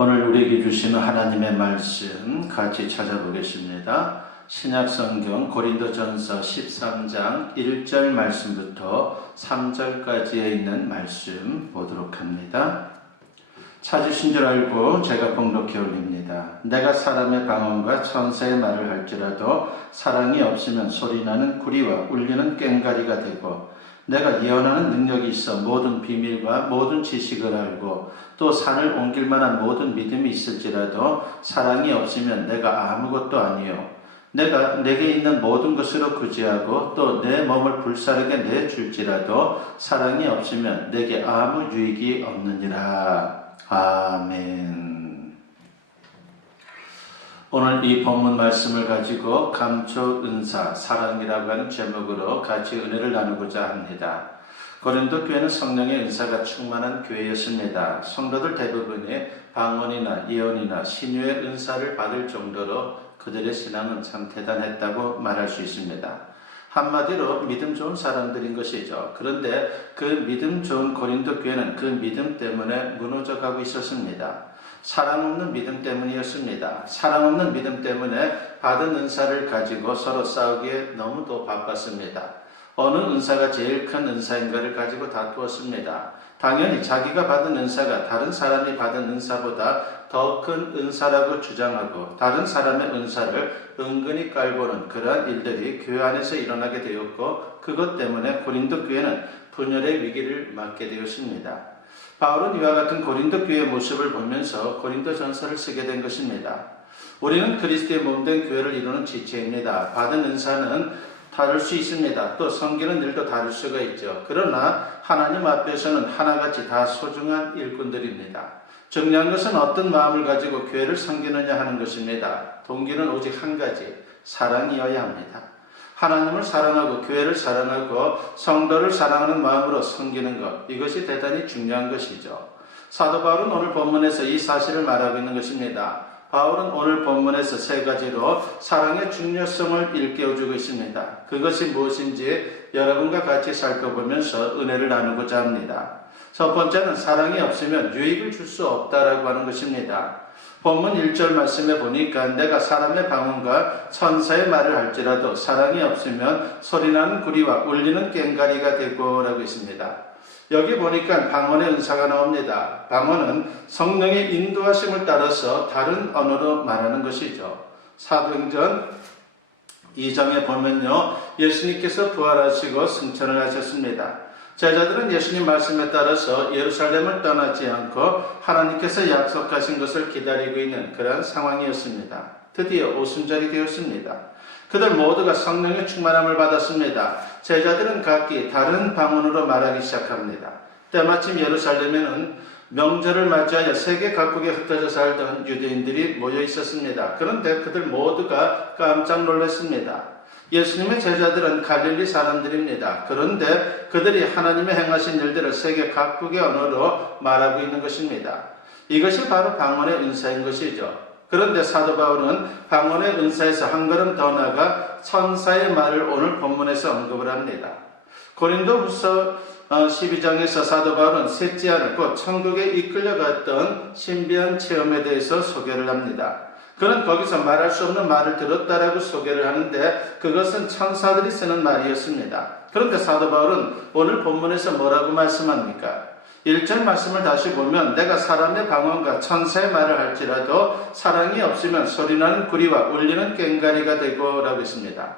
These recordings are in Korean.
오늘 우리에게 주시는 하나님의 말씀 같이 찾아보겠습니다. 신약성경 고린도전서 13장 1절 말씀부터 3절까지에 있는 말씀 보도록 합니다. 찾으신 줄 알고 제가 봉독해 올립니다. 내가 사람의 방언과 천사의 말을 할지라도 사랑이 없으면 소리나는 구리와 울리는 꽹과리가 되고, 내가 예언하는 능력이 있어 모든 비밀과 모든 지식을 알고 또 산을 옮길 만한 모든 믿음이 있을지라도 사랑이 없으면 내가 아무것도 아니요, 내가 내게 있는 모든 것으로 구제하고 또 내 몸을 불사르게 내줄지라도 사랑이 없으면 내게 아무 유익이 없느니라. 아멘. 오늘 이 본문 말씀을 가지고 감초 은사 사랑이라고 하는 제목으로 같이 은혜를 나누고자 합니다. 고린도 교회는 성령의 은사가 충만한 교회였습니다. 성도들 대부분이 방언이나 예언이나 신유의 은사를 받을 정도로 그들의 신앙은 참 대단했다고 말할 수 있습니다. 한마디로 믿음 좋은 사람들인 것이죠. 그런데 그 믿음 좋은 고린도 교회는 그 믿음 때문에 무너져가고 있었습니다. 사랑 없는 믿음 때문이었습니다. 사랑 없는 믿음 때문에 받은 은사를 가지고 서로 싸우기에 너무도 바빴습니다. 어느 은사가 제일 큰 은사인가를 가지고 다투었습니다. 당연히 자기가 받은 은사가 다른 사람이 받은 은사보다 더 큰 은사라고 주장하고 다른 사람의 은사를 은근히 깔보는 그러한 일들이 교회 안에서 일어나게 되었고, 그것 때문에 고린도 교회는 분열의 위기를 맞게 되었습니다. 바울은 이와 같은 고린도 교회의 모습을 보면서 고린도전서를 쓰게 된 것입니다. 우리는 그리스도의 몸된 교회를 이루는 지체입니다. 받은 은사는 다를 수 있습니다. 또 섬기는 일도 다를 수가 있죠. 그러나 하나님 앞에서는 하나같이 다 소중한 일꾼들입니다. 중요한 것은 어떤 마음을 가지고 교회를 섬기느냐 하는 것입니다. 동기는 오직 한 가지, 사랑이어야 합니다. 하나님을 사랑하고 교회를 사랑하고 성도를 사랑하는 마음으로 섬기는 것, 이것이 대단히 중요한 것이죠. 사도 바울은 오늘 본문에서 이 사실을 말하고 있는 것입니다. 바울은 오늘 본문에서 세 가지로 사랑의 중요성을 일깨워주고 있습니다. 그것이 무엇인지 여러분과 같이 살펴보면서 은혜를 나누고자 합니다. 첫 번째는 사랑이 없으면 유익을 줄 수 없다라고 하는 것입니다. 본문 1절 말씀에 보니까 내가 사람의 방언과 천사의 말을 할지라도 사랑이 없으면 소리나는 구리와 울리는 꽹과리가 되고 라고 있습니다. 여기 보니까 방언의 은사가 나옵니다. 방언은 성령의 인도하심을 따라서 다른 언어로 말하는 것이죠. 사도행전 2장에 보면요, 예수님께서 부활하시고 승천을 하셨습니다. 제자들은 예수님 말씀에 따라서 예루살렘을 떠나지 않고 하나님께서 약속하신 것을 기다리고 있는 그러한 상황이었습니다. 드디어 오순절이 되었습니다. 그들 모두가 성령의 충만함을 받았습니다. 제자들은 각기 다른 방언으로 말하기 시작합니다. 때마침 예루살렘에는 명절을 맞이하여 세계 각국에 흩어져 살던 유대인들이 모여 있었습니다. 그런데 그들 모두가 깜짝 놀랐습니다. 예수님의 제자들은 갈릴리 사람들입니다. 그런데 그들이 하나님의 행하신 일들을 세계 각국의 언어로 말하고 있는 것입니다. 이것이 바로 방언의 은사인 것이죠. 그런데 사도 바울은 방언의 은사에서 한 걸음 더 나아가 천사의 말을 오늘 본문에서 언급을 합니다. 고린도후서 12장에서 사도 바울은 셋째 아들 곧 천국에 이끌려갔던 신비한 체험에 대해서 소개를 합니다. 그는 거기서 말할 수 없는 말을 들었다라고 소개를 하는데 그것은 천사들이 쓰는 말이었습니다. 그런데 사도 바울은 오늘 본문에서 뭐라고 말씀합니까? 1절 말씀을 다시 보면 내가 사람의 방언과 천사의 말을 할지라도 사랑이 없으면 소리나는 구리와 울리는 꽹과리가 되고 라고 했습니다.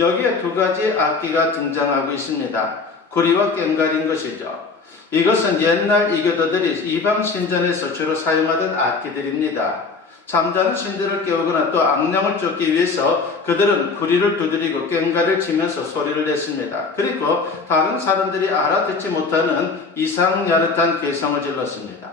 여기에 두 가지 악기가 등장하고 있습니다. 구리와 꽹과리인 것이죠. 이것은 옛날 이교도들이 이방 신전에서 주로 사용하던 악기들입니다. 잠자는 신들을 깨우거나 또 악령을 쫓기 위해서 그들은 구리를 두드리고 꽹과리를 치면서 소리를 냈습니다. 그리고 다른 사람들이 알아듣지 못하는 이상야릇한 괴성을 질렀습니다.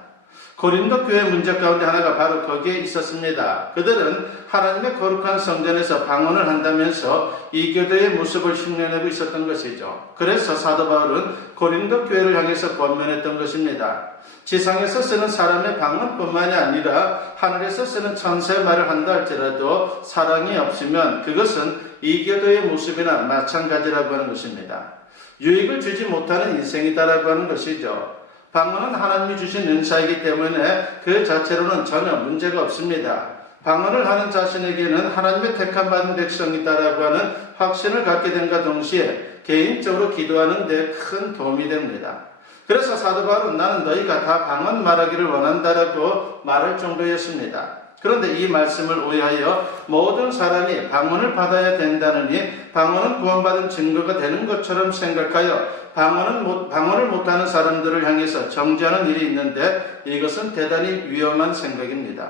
고린도 교회 문제 가운데 하나가 바로 거기에 있었습니다. 그들은 하나님의 거룩한 성전에서 방언을 한다면서 이교도의 모습을 흉내내고 있었던 것이죠. 그래서 사도 바울은 고린도 교회를 향해서 권면했던 것입니다. 지상에서 쓰는 사람의 방언뿐만이 아니라 하늘에서 쓰는 천사의 말을 한다 할지라도 사랑이 없으면 그것은 이교도의 모습이나 마찬가지라고 하는 것입니다. 유익을 주지 못하는 인생이다라고 하는 것이죠. 방언은 하나님이 주신 은사이기 때문에 그 자체로는 전혀 문제가 없습니다. 방언을 하는 자신에게는 하나님의 택함 받은 백성이다라고 하는 확신을 갖게 됨과 동시에 개인적으로 기도하는 데 큰 도움이 됩니다. 그래서 사도 바울은 나는 너희가 다 방언 말하기를 원한다라고 말할 정도였습니다. 그런데 이 말씀을 오해하여 모든 사람이 방언을 받아야 된다느니 방언은 구원받은 증거가 되는 것처럼 생각하여 방언을 못하는 사람들을 향해서 정죄하는 일이 있는데 이것은 대단히 위험한 생각입니다.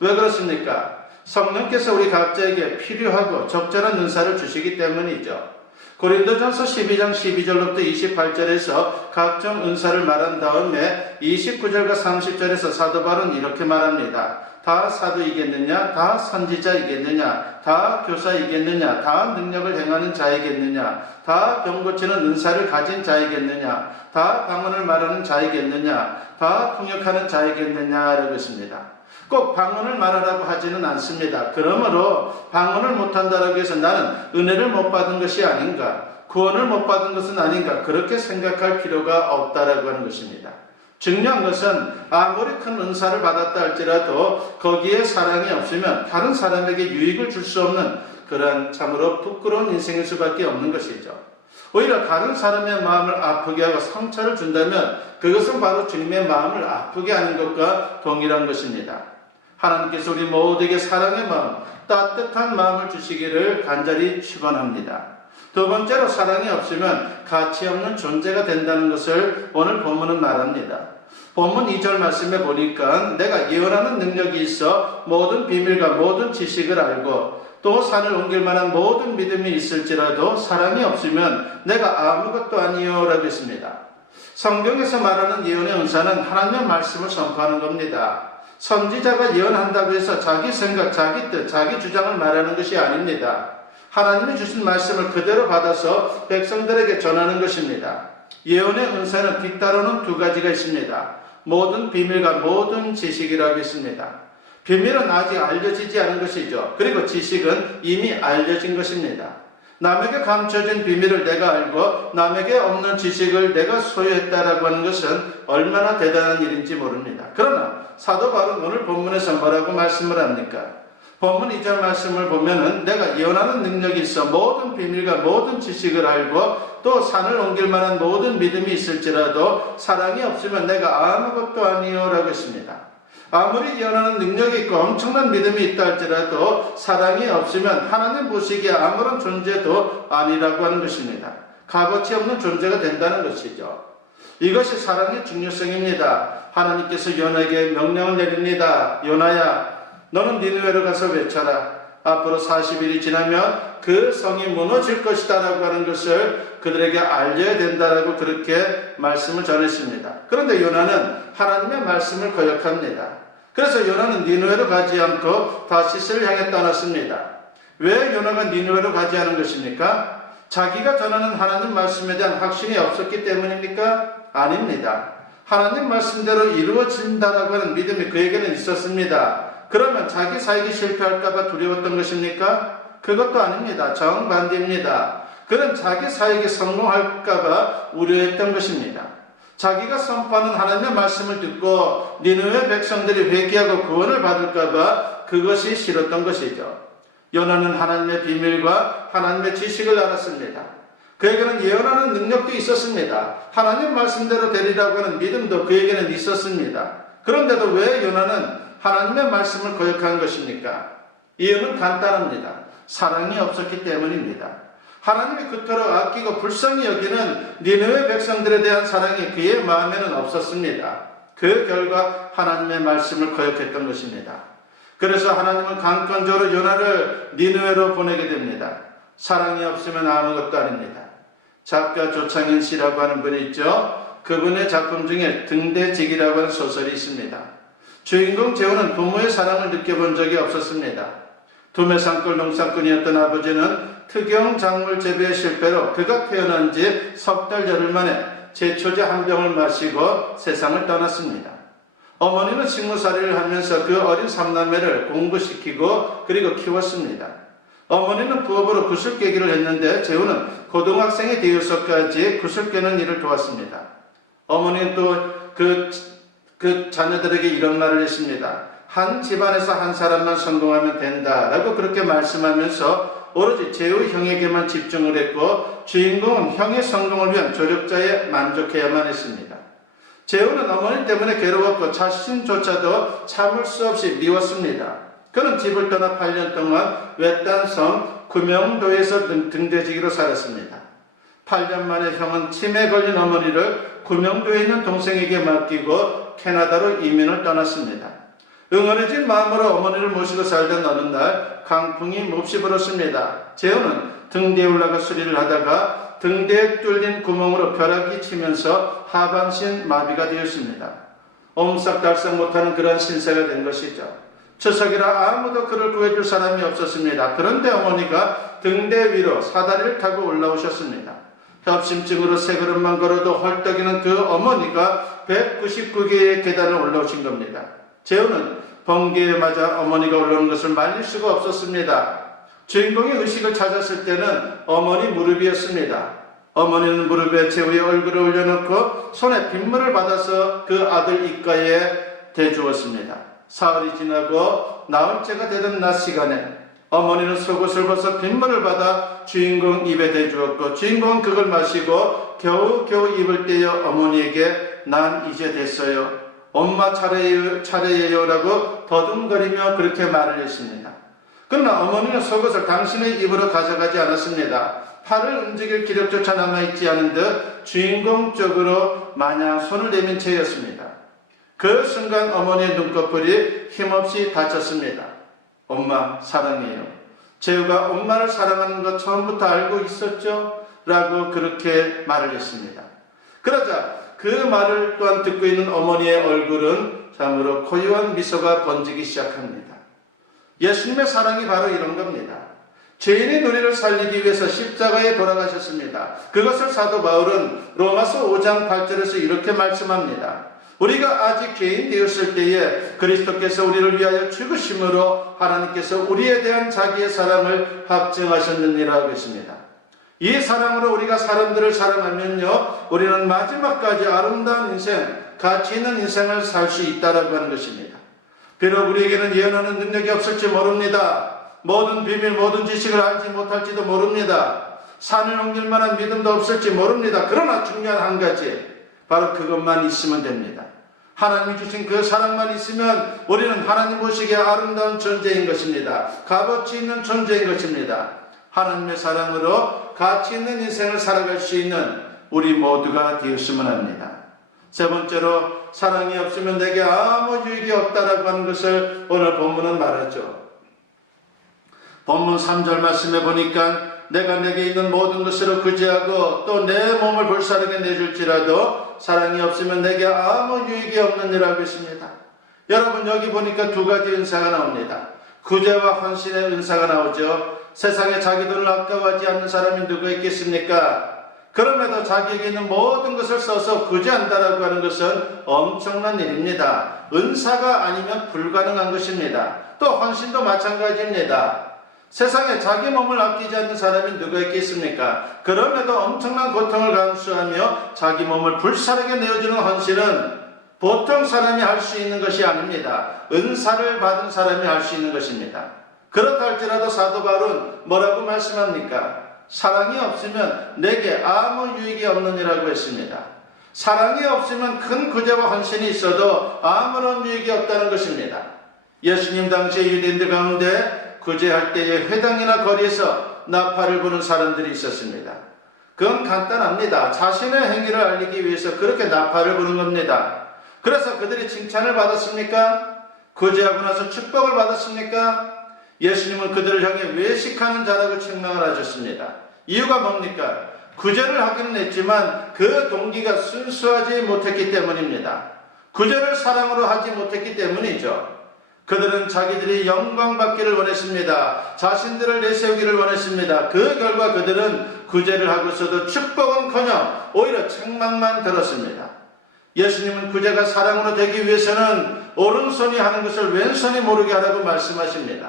왜 그렇습니까? 성령께서 우리 각자에게 필요하고 적절한 은사를 주시기 때문이죠. 고린도전서 12장 12절로부터 28절에서 각종 은사를 말한 다음에 29절과 30절에서 사도 바울은 이렇게 말합니다. 다 사도이겠느냐? 다 선지자이겠느냐? 다 교사이겠느냐? 다 능력을 행하는 자이겠느냐? 다 병 고치는 은사를 가진 자이겠느냐? 다 방언을 말하는 자이겠느냐? 다 통역하는 자이겠느냐라고 했습니다. 꼭 방언을 말하라고 하지는 않습니다. 그러므로 방언을 못한다라고 해서 나는 은혜를 못 받은 것이 아닌가, 구원을 못 받은 것은 아닌가, 그렇게 생각할 필요가 없다라고 하는 것입니다. 중요한 것은 아무리 큰 은사를 받았다 할지라도 거기에 사랑이 없으면 다른 사람에게 유익을 줄 수 없는 그러한 참으로 부끄러운 인생일 수밖에 없는 것이죠. 오히려 다른 사람의 마음을 아프게 하고 상처를 준다면 그것은 바로 주님의 마음을 아프게 하는 것과 동일한 것입니다. 하나님께서 우리 모두에게 사랑의 마음, 따뜻한 마음을 주시기를 간절히 축원합니다. 두 번째로 사랑이 없으면 가치 없는 존재가 된다는 것을 오늘 본문은 말합니다. 본문 2절 말씀에 보니까 내가 예언하는 능력이 있어 모든 비밀과 모든 지식을 알고 또 산을 옮길 만한 모든 믿음이 있을지라도 사랑이 없으면 내가 아무것도 아니요 라고 했습니다. 성경에서 말하는 예언의 은사는 하나님의 말씀을 선포하는 겁니다. 선지자가 예언한다고 해서 자기 생각, 자기 뜻, 자기 주장을 말하는 것이 아닙니다. 하나님이 주신 말씀을 그대로 받아서 백성들에게 전하는 것입니다. 예언의 은사는 뒤따르는 두 가지가 있습니다. 모든 비밀과 모든 지식이라고 했습니다. 비밀은 아직 알려지지 않은 것이죠. 그리고 지식은 이미 알려진 것입니다. 남에게 감춰진 비밀을 내가 알고 남에게 없는 지식을 내가 소유했다라고 하는 것은 얼마나 대단한 일인지 모릅니다. 그러나 사도 바울은 오늘 본문에서 뭐라고 말씀을 합니까? 본문 2절 말씀을 보면은 내가 예언하는 능력이 있어 모든 비밀과 모든 지식을 알고 또 산을 옮길 만한 모든 믿음이 있을지라도 사랑이 없으면 내가 아무것도 아니요 라고 했습니다. 아무리 예언하는 능력이 있고 엄청난 믿음이 있다 할지라도 사랑이 없으면 하나님 보시기에 아무런 존재도 아니라고 하는 것입니다. 값어치 없는 존재가 된다는 것이죠. 이것이 사랑의 중요성입니다. 하나님께서 요나에게 명령을 내립니다. 요나야, 너는 니느웨로 가서 외쳐라. 앞으로 40일이 지나면 그 성이 무너질 것이다 라고 하는 것을 그들에게 알려야 된다라고 그렇게 말씀을 전했습니다. 그런데 요나는 하나님의 말씀을 거역합니다. 그래서 요나는 니느웨로 가지 않고 다시스를 향해 떠났습니다. 왜 요나가 니느웨로 가지 않은 것입니까? 자기가 전하는 하나님 말씀에 대한 확신이 없었기 때문입니까? 아닙니다. 하나님 말씀대로 이루어진다라고 하는 믿음이 그에게는 있었습니다. 그러면 자기 사역이 실패할까봐 두려웠던 것입니까? 그것도 아닙니다. 정반대입니다. 그는 자기 사역이 성공할까봐 우려했던 것입니다. 자기가 선포하는 하나님의 말씀을 듣고 니느웨 백성들이 회개하고 구원을 받을까봐 그것이 싫었던 것이죠. 요나는 하나님의 비밀과 하나님의 지식을 알았습니다. 그에게는 예언하는 능력도 있었습니다. 하나님 말씀대로 되리라고 하는 믿음도 그에게는 있었습니다. 그런데도 왜 요나는 하나님의 말씀을 거역한 것입니까? 이유는 간단합니다. 사랑이 없었기 때문입니다. 하나님이 그토록 아끼고 불쌍히 여기는 니느웨 백성들에 대한 사랑이 그의 마음에는 없었습니다. 그 결과 하나님의 말씀을 거역했던 것입니다. 그래서 하나님은 강권적으로 요나를 니느웨로 보내게 됩니다. 사랑이 없으면 아무것도 아닙니다. 작가 조창현 씨라고 하는 분이 있죠. 그분의 작품 중에 등대직이라고 하는 소설이 있습니다. 주인공 재호는 부모의 사랑을 느껴본 적이 없었습니다. 도매상골 농사꾼이었던 아버지는 특영 작물 재배의 실패로 그가 태어난 지 석 달 열흘 만에 제초제 한 병을 마시고 세상을 떠났습니다. 어머니는 식무살이를 하면서 그 어린 삼남매를 공부시키고 그리고 키웠습니다. 어머니는 부업으로 구슬 깨기를 했는데 재호는 고등학생이 되어서까지 구슬 깨는 일을 도왔습니다. 어머니는 또 그 자녀들에게 이런 말을 했습니다. 한 집안에서 한 사람만 성공하면 된다라고 그렇게 말씀하면서 오로지 제후 형에게만 집중을 했고 주인공은 형의 성공을 위한 조력자에 만족해야만 했습니다. 제후는 어머니 때문에 괴로웠고 자신조차도 참을 수 없이 미웠습니다. 그는 집을 떠나 8년 동안 외딴 섬 구명도에서 등대지기로 살았습니다. 8년 만에 형은 치매에 걸린 어머니를 구명도에 있는 동생에게 맡기고 캐나다로 이민을 떠났습니다. 응어리진 마음으로 어머니를 모시고 살던 어느 날 강풍이 몹시 불었습니다. 제후는 등대에 올라가 수리를 하다가 등대에 뚫린 구멍으로 벼락이 치면서 하반신 마비가 되었습니다. 옴싹달싹 못하는 그런 신세가 된 것이죠. 추석이라 아무도 그를 구해줄 사람이 없었습니다. 그런데 어머니가 등대 위로 사다리를 타고 올라오셨습니다. 협심증으로 세 걸음만 걸어도 헐떡이는 그 어머니가 199개의 계단을 올라오신 겁니다. 제후는 번개에 맞아 어머니가 올라오는 것을 말릴 수가 없었습니다. 주인공이 의식을 찾았을 때는 어머니 무릎이었습니다. 어머니는 무릎에 제후의 얼굴을 올려놓고 손에 빗물을 받아서 그 아들 입가에 대주었습니다. 사흘이 지나고 나흘째가 되던 낮 시간에 어머니는 속옷을 벗어 빗물을 받아 주인공 입에 대주었고 주인공은 그걸 마시고 겨우 입을 떼어 어머니에게 난 이제 됐어요. 엄마 차례예요 라고 더듬거리며 그렇게 말을 했습니다. 그러나 어머니는 속옷을 당신의 입으로 가져가지 않았습니다. 팔을 움직일 기력조차 남아있지 않은 듯 주인공 쪽으로 마냥 손을 내민 채였습니다. 그 순간 어머니의 눈꺼풀이 힘없이 닫혔습니다. 엄마 사랑해요. 제후가 엄마를 사랑하는 것 처음부터 알고 있었죠? 라고 그렇게 말을 했습니다. 그러자 그 말을 또한 듣고 있는 어머니의 얼굴은 참으로 고요한 미소가 번지기 시작합니다. 예수님의 사랑이 바로 이런 겁니다. 죄인의 우리를 살리기 위해서 십자가에 돌아가셨습니다. 그것을 사도 바울은 로마서 5장 8절에서 이렇게 말씀합니다. 우리가 아직 죄인 되었을 때에 그리스도께서 우리를 위하여 죽으심으로 하나님께서 우리에 대한 자기의 사랑을 확증하셨느니라 하겠습니다. 이 사랑으로 우리가 사람들을 사랑하면요, 우리는 마지막까지 아름다운 인생, 가치 있는 인생을 살 수 있다라고 하는 것입니다. 비록 우리에게는 예언하는 능력이 없을지 모릅니다. 모든 비밀, 모든 지식을 알지 못할지도 모릅니다. 산을 옮길 만한 믿음도 없을지 모릅니다. 그러나 중요한 한 가지, 바로 그것만 있으면 됩니다. 하나님이 주신 그 사랑만 있으면 우리는 하나님 보시기에 아름다운 존재인 것입니다. 값어치 있는 존재인 것입니다. 하나님의 사랑으로 가치 있는 인생을 살아갈 수 있는 우리 모두가 되었으면 합니다. 세 번째로 사랑이 없으면 내게 아무 유익이 없다라고 하는 것을 오늘 본문은 말하죠. 본문 3절 말씀에 보니까 내가 내게 있는 모든 것으로 구제하고 또 내 몸을 불사르게 내줄지라도 사랑이 없으면 내게 아무 유익이 없느니라고 했습니다. 여러분 여기 보니까 두 가지 은사가 나옵니다. 구제와 헌신의 은사가 나오죠. 세상에 자기 돈을 아까워하지 않는 사람이 누가 있겠습니까? 그럼에도 자기에게 있는 모든 것을 써서 구제한다라고 하는 것은 엄청난 일입니다. 은사가 아니면 불가능한 것입니다. 또 헌신도 마찬가지입니다. 세상에 자기 몸을 아끼지 않는 사람이 누가 있겠습니까? 그럼에도 엄청난 고통을 감수하며 자기 몸을 불사르게 내어주는 헌신은 보통 사람이 할 수 있는 것이 아닙니다. 은사를 받은 사람이 할 수 있는 것입니다. 그렇다 할지라도 사도 바울은 뭐라고 말씀합니까? 사랑이 없으면 내게 아무 유익이 없느니라고 했습니다. 사랑이 없으면 큰 구제와 헌신이 있어도 아무런 유익이 없다는 것입니다. 예수님 당시에 유대인들 가운데 구제할 때에 회당이나 거리에서 나팔을 부는 사람들이 있었습니다. 그건 간단합니다. 자신의 행위를 알리기 위해서 그렇게 나팔을 부는 겁니다. 그래서 그들이 칭찬을 받았습니까? 구제하고 나서 축복을 받았습니까? 예수님은 그들을 향해 외식하는 자라고 책망을 하셨습니다. 이유가 뭡니까? 구제를 하기는 했지만 그 동기가 순수하지 못했기 때문입니다. 구제를 사랑으로 하지 못했기 때문이죠. 그들은 자기들이 영광받기를 원했습니다. 자신들을 내세우기를 원했습니다. 그 결과 그들은 구제를 하고서도 축복은커녕 오히려 책망만 들었습니다. 예수님은 구제가 사랑으로 되기 위해서는 오른손이 하는 것을 왼손이 모르게 하라고 말씀하십니다.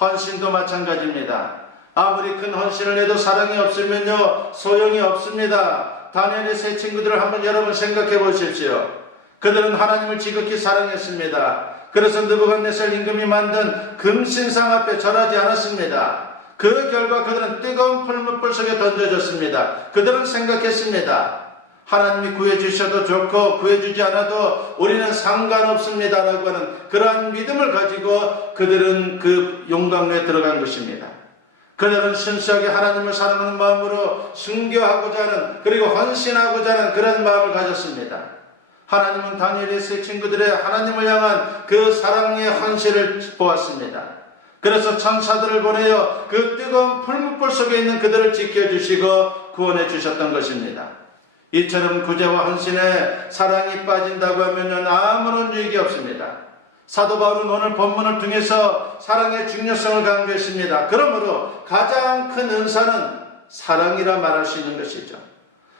헌신도 마찬가지입니다. 아무리 큰 헌신을 해도 사랑이 없으면요 소용이 없습니다. 다니엘의 세 친구들을 한번 여러분 생각해 보십시오. 그들은 하나님을 지극히 사랑했습니다. 그래서 느부갓네살 임금이 만든 금신상 앞에 절하지 않았습니다. 그 결과 그들은 뜨거운 풀무불 속에 던져졌습니다. 그들은 생각했습니다. 하나님이 구해주셔도 좋고 구해주지 않아도 우리는 상관없습니다 라고 하는 그러한 믿음을 가지고 그들은 그 용광로에 들어간 것입니다. 그들은 순수하게 하나님을 사랑하는 마음으로 순교하고자 하는, 그리고 헌신하고자 하는 그런 마음을 가졌습니다. 하나님은 다니엘의 세 친구들의 하나님을 향한 그 사랑의 헌신을 보았습니다. 그래서 천사들을 보내어 그 뜨거운 풀무불 속에 있는 그들을 지켜주시고 구원해 주셨던 것입니다. 이처럼 구제와 헌신에 사랑이 빠진다고 하면 아무런 유익이 없습니다. 사도 바울은 오늘 본문을 통해서 사랑의 중요성을 강조했습니다. 그러므로 가장 큰 은사는 사랑이라 말할 수 있는 것이죠.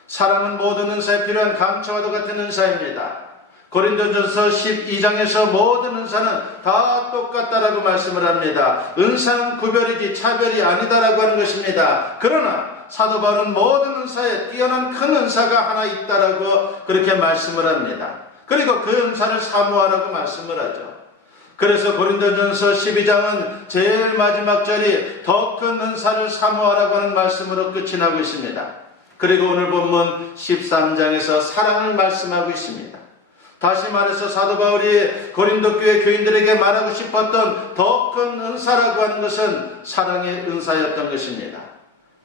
사랑은 모든 은사에 필요한 감초와도 같은 은사입니다. 고린도전서 12장에서 모든 은사는 다 똑같다라고 말씀을 합니다. 은사는 구별이지 차별이 아니다라고 하는 것입니다. 그러나 사도 바울은 모든 은사에 뛰어난 큰 은사가 하나 있다라고 그렇게 말씀을 합니다. 그리고 그 은사를 사모하라고 말씀을 하죠. 그래서 고린도전서 12장은 제일 마지막 절이 더 큰 은사를 사모하라고 하는 말씀으로 끝이 나고 있습니다. 그리고 오늘 본문 13장에서 사랑을 말씀하고 있습니다. 다시 말해서 사도 바울이 고린도 교회 교인들에게 말하고 싶었던 더 큰 은사라고 하는 것은 사랑의 은사였던 것입니다.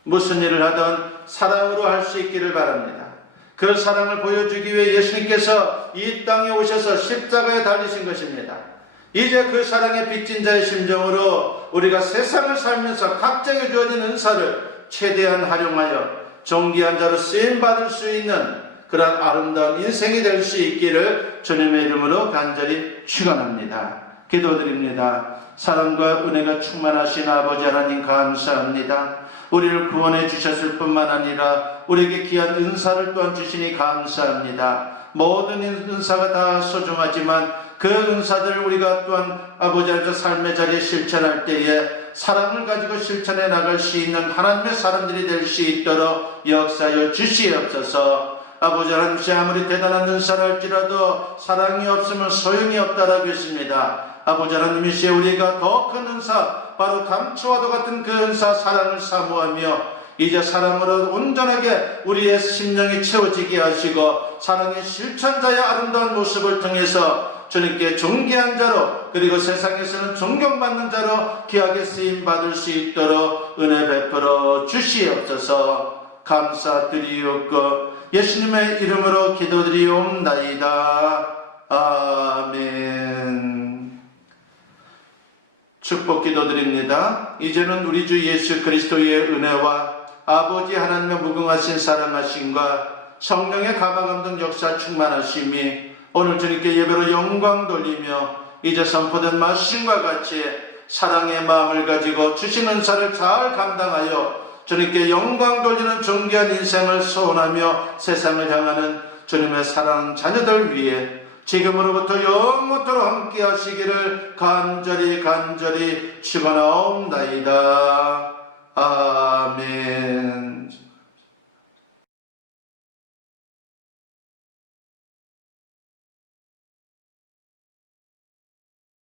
무슨 일을 하든 사랑으로 할 수 있기를 바랍니다. 그 사랑을 보여주기 위해 예수님께서 이 땅에 오셔서 십자가에 달리신 것입니다. 이제 그 사랑의 빚진 자의 심정으로 우리가 세상을 살면서 각자에게 주어진 은사를 최대한 활용하여 존귀한 자로 쓰임받을 수 있는 그런 아름다운 인생이 될 수 있기를 주님의 이름으로 간절히 축원합니다. 기도드립니다. 사랑과 은혜가 충만하신 아버지 하나님 감사합니다. 우리를 구원해 주셨을 뿐만 아니라 우리에게 귀한 은사를 또한 주시니 감사합니다. 모든 은사가 다 소중하지만 그 은사들을 우리가 또한 아버지 하나님 삶의 자리에 실천할 때에 사랑을 가지고 실천해 나갈 수 있는 하나님의 사람들이 될 수 있도록 역사하여 주시옵소서. 아버지 하나님, 아무리 대단한 은사를 할지라도 사랑이 없으면 소용이 없다라고 했습니다. 아버지 하나님, 이시에 우리가 더 큰 은사, 바로 감초와도 같은 그 은사 사랑을 사모하며 이제 사랑으로 온전하게 우리의 심령이 채워지게 하시고 사랑의 실천자의 아름다운 모습을 통해서 주님께 존귀한 자로, 그리고 세상에서는 존경받는 자로 귀하게 쓰임받을 수 있도록 은혜 베풀어 주시옵소서. 감사드리옵고 예수님의 이름으로 기도드리옵나이다. 아멘. 축복 기도드립니다. 이제는 우리 주 예수 그리스도의 은혜와 아버지 하나님의 무궁하신 사랑하심과 성령의 감화감동 역사 충만하심이 오늘 주님께 예배로 영광 돌리며 이제 선포된 말씀과 같이 사랑의 마음을 가지고 주신 은사를 잘 감당하여 주님께 영광 돌리는 존귀한 인생을 소원하며 세상을 향하는 주님의 사랑하는 자녀들 위해 지금으로부터 영원토록 함께 하시기를 간절히 축원하옵나이다. 아멘.